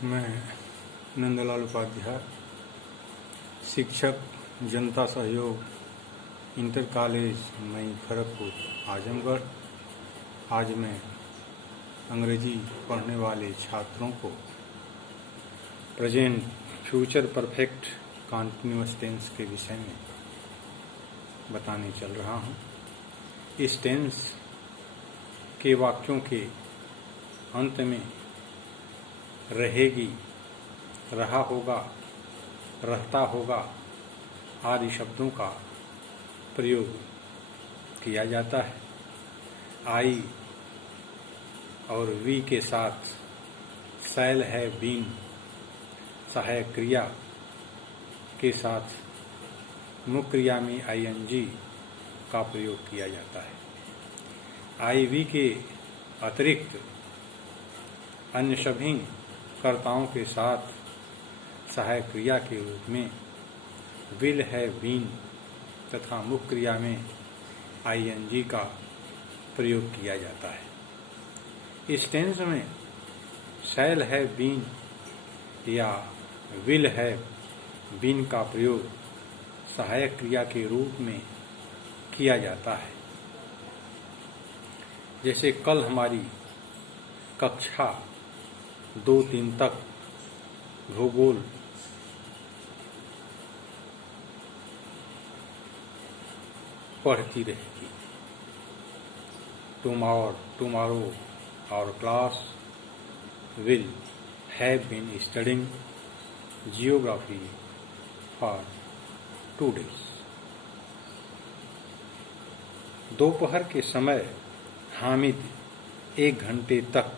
मैं नंदलाल उपाध्याय, शिक्षक Janata Sahyog inter college Mai Kharagpur Azamgarh. आज मैं अंग्रेजी पढ़ने वाले छात्रों को present future perfect continuous tense के विषय में बताने चल रहा हूँ। इस टेंस के वाक्यों के अंत में रहेगी, रहा होगा, रहता होगा आदि शब्दों का प्रयोग किया जाता है। आई और वी के साथ शैल है, बीन सहायक क्रिया के साथ मुख्य क्रिया में आईएनजी का प्रयोग किया जाता है। आई वी के अतिरिक्त अन्य सभी कर्ताओं के साथ सहायक क्रिया के रूप में विल है, बीन तथा मुख्य क्रिया में आईएनजी का प्रयोग किया जाता है। इस टेंस में शैल है, बीन या विल है, बीन का प्रयोग सहायक क्रिया के रूप में किया जाता है। जैसे कल हमारी कक्षा 2-3 तक भूगोल पढ़ती रहेगी। Tomorrow our class will have been studying geography for 2 days. दोपहर के समय हामिद 1 घंटे तक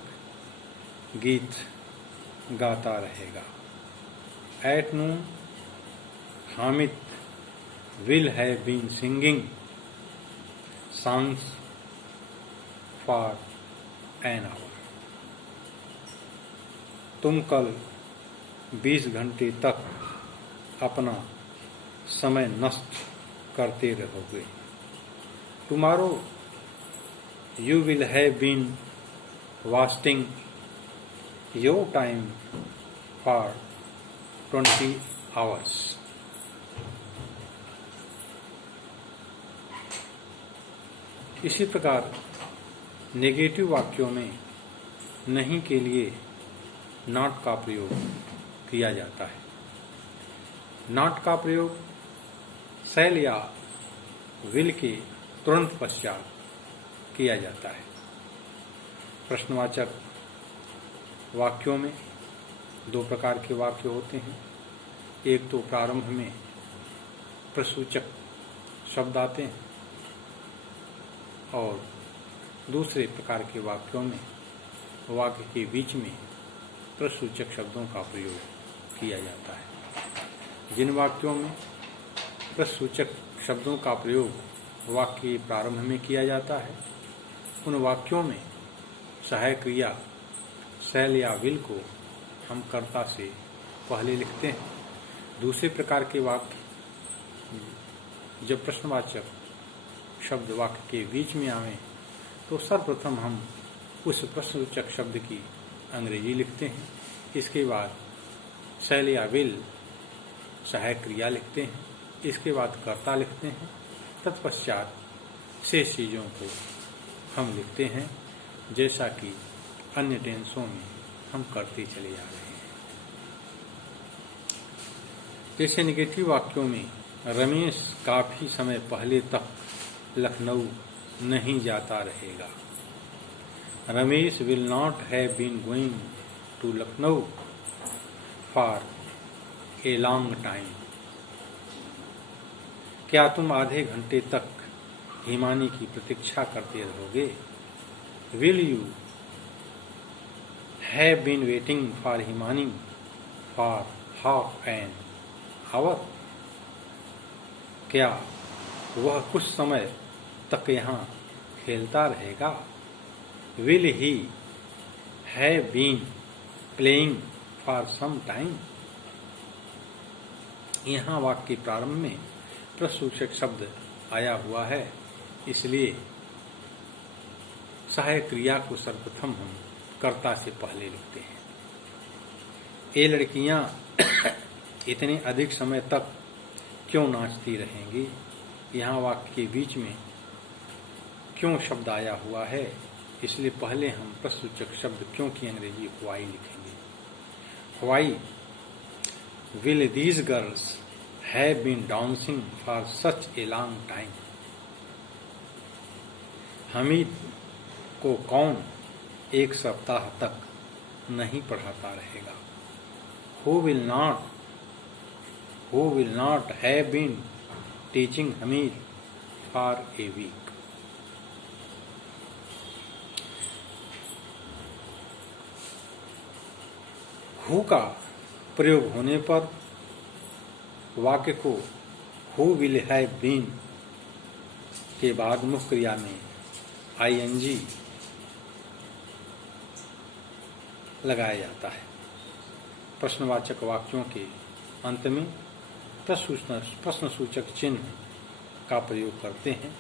गीत गाता रहेगा। At noon, Hamid will have been singing songs for an hour. तुम कल 20 घंटे तक अपना समय नष्ट करते रहोगे। Tomorrow you will have been wasting your time for 20 hours. इसी प्रकार नेगेटिव वाक्यों में नहीं के लिए नॉट का प्रयोग किया जाता है। नॉट का प्रयोग शैल या विल के तुरंत पश्चात किया जाता है। प्रश्नवाचक वाक्यों में 2 प्रकार के वाक्य होते हैं। एक तो प्रारंभ में प्रसूचक शब्द आते हैं और दूसरे प्रकार के वाक्यों में वाक्य के बीच में प्रसूचक शब्दों का प्रयोग किया जाता है। जिन वाक्यों में प्रसूचक शब्दों का प्रयोग वाक्य के प्रारंभ में किया जाता है, उन वाक्यों में सहायक क्रिया शैल या विल को हम कर्ता से पहले लिखते हैं। दूसरे प्रकार के वाक्य जब प्रश्नवाचक शब्द वाक्य के बीच में आवे तो सर्वप्रथम हम उस प्रश्नवाचक शब्द की अंग्रेजी लिखते हैं। इसके बाद शैल या विल सहायक क्रिया लिखते हैं। इसके बाद कर्ता लिखते हैं। तत्पश्चात शेष चीज़ों को हम लिखते हैं, जैसा कि अन्य टेंसों में हम करते चले जा रहे हैं। जैसे नेगेटिव वाक्यों में रमेश काफी समय पहले तक लखनऊ नहीं जाता रहेगा। Ramesh will not have been going to Lucknow for a long time. क्या तुम आधे घंटे तक हिमानी की प्रतीक्षा करते रहोगे? Will you have been waiting for Himani for half an hour? क्या वह कुछ समय तक यहाँ खेलता रहेगा? Will he have been playing for some time? यहाँ वाक्य के प्रारंभ में प्रसूचक शब्द आया हुआ है, इसलिए सहायक क्रिया को सर्वप्रथम हम कर्ता से पहले लिखते हैं। ये लड़कियां इतने अधिक समय तक क्यों नाचती रहेंगी? यहाँ वाक्य के बीच में क्यों शब्द आया हुआ है? इसलिए पहले हम प्रश्नसूचक शब्द क्यों की अंग्रेजी व्हाई लिखेंगे। Why will these girls have been dancing for such a long time? Hameed को कौन एक सप्ताह तक नहीं पढ़ाता रहेगा? Who will not have been teaching Hamid for a week? Who का प्रयोग होने पर वाक्य को who will have been के बाद मुख्य क्रिया में ing लगाया जाता है। प्रश्नवाचक वाक्यों के अंत में प्रश्नसूचक चिन्ह का प्रयोग करते हैं।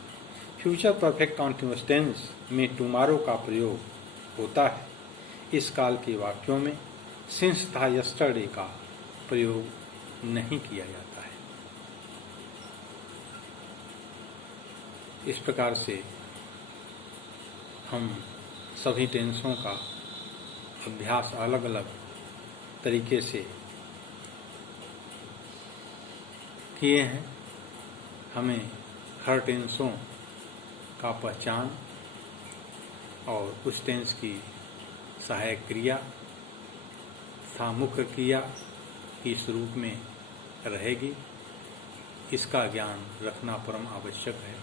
फ्यूचर परफेक्ट कॉन्टिन्यूअस टेंस में टुमारो का प्रयोग होता है। इस काल के वाक्यों में सिंस तथा यस्टरडे का प्रयोग नहीं किया जाता है। इस प्रकार से हम सभी टेंसों का अभ्यास अलग अलग तरीके से किए हैं। हमें हर टेंसों का पहचान और उस टेंस की सहायक क्रिया तथा मुख्य क्रिया किस रूप में रहेगी, इसका ज्ञान रखना परम आवश्यक है,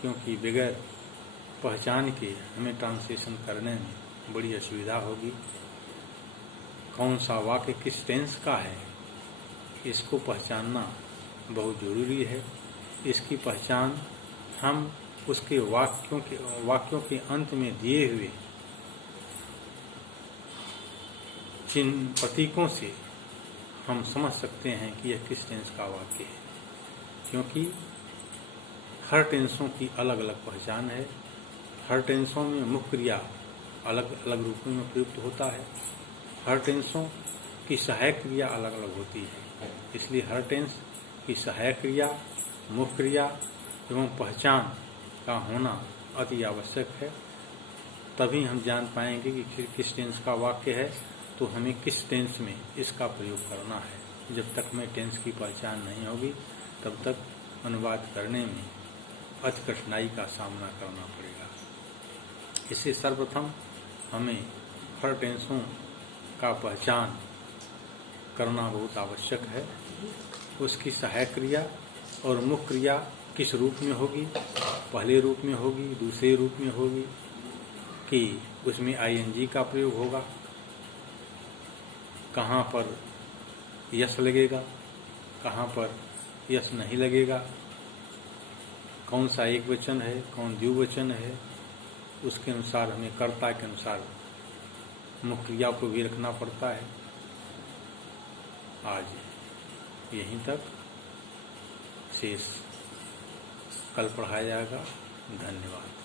क्योंकि बगैर पहचान के हमें ट्रांसलेशन करने में बड़ी असुविधा होगी। कौन सा वाक्य किस टेंस का है, इसको पहचानना बहुत जरूरी है। इसकी पहचान हम उसके वाक्यों के अंत में दिए हुए चिन्ह प्रतीकों से हम समझ सकते हैं कि यह किस टेंस का वाक्य है, क्योंकि हर टेंसों की अलग अलग पहचान है। हर टेंसों में मुख्य क्रिया अलग अलग रूपों में प्रयुक्त होता है। हर टेंसों की सहायक क्रिया अलग अलग होती है। इसलिए हर टेंस की सहायक क्रिया, मुख्य क्रिया एवं पहचान का होना अति आवश्यक है। तभी हम जान पाएंगे कि किस टेंस का वाक्य है, तो हमें किस टेंस में इसका प्रयोग करना है। जब तक हमें टेंस की पहचान नहीं होगी, तब तक अनुवाद करने में अति कठिनाई का सामना करना पड़ेगा। इससे सर्वप्रथम हमें हर टेंसों का पहचान करना बहुत आवश्यक है। उसकी सहायक क्रिया और मुख्य क्रिया किस रूप में होगी, पहले रूप में होगी, दूसरे रूप में होगी, कि उसमें ing का प्रयोग होगा, कहाँ पर यस लगेगा, कहाँ पर यस नहीं लगेगा, कौन सा एक वचन है, कौन द्विवचन है, उसके अनुसार हमें कर्ता के अनुसार मुख्य क्रिया को भी रखना पड़ता है। आज यहीं तक, शेष कल पढ़ाया जाएगा। धन्यवाद।